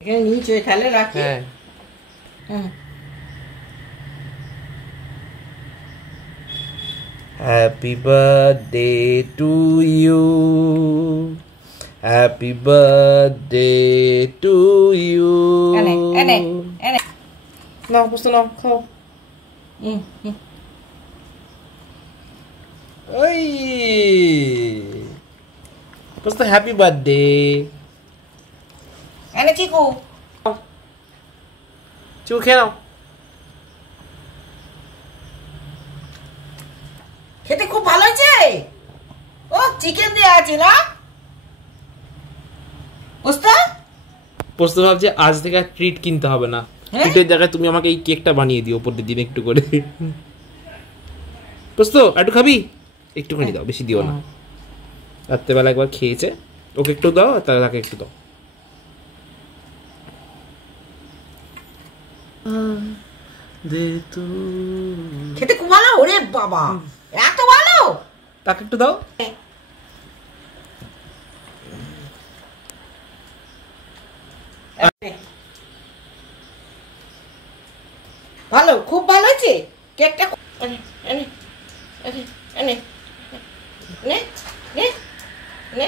এখানে নিচে তাহলে রাখি। হ্যাঁ হ্যাঁ। Happy birthday to you, happy birthday to you. এনে এনে এনে নাও পুস্তক নাও, খাও। ওই পুস্তক হ্যাপি বার্থডে। এনে চিকু চিকু খেয়ে নাও। খেতে খুব ভালো হয়েছে। ও চিকেন দিয়ে আছে না ওস্তাদ? পোস্ত ভাবছি আজ থেকে আর ট্রিট কিনতে হবে না, ট্রিটের জায়গায় তুমি আমাকে এই কেকটা বানিয়ে দিও প্রত্যেক দিন একটু করে। পোস্ত একটু খাবি? একটুখানি দাও, বেশি দিও না। রাত্রেবেলা একবার খেয়েছে, ওকে একটু দাও আর তাকে একটু দাও। খেতে খুব ভালো। ওরে বাবা এত ভালো! তাকে একটু দাও। ভালো, খুব ভালো হয়েছে কেকটা। এনে এনে এনে এনে নে নে নে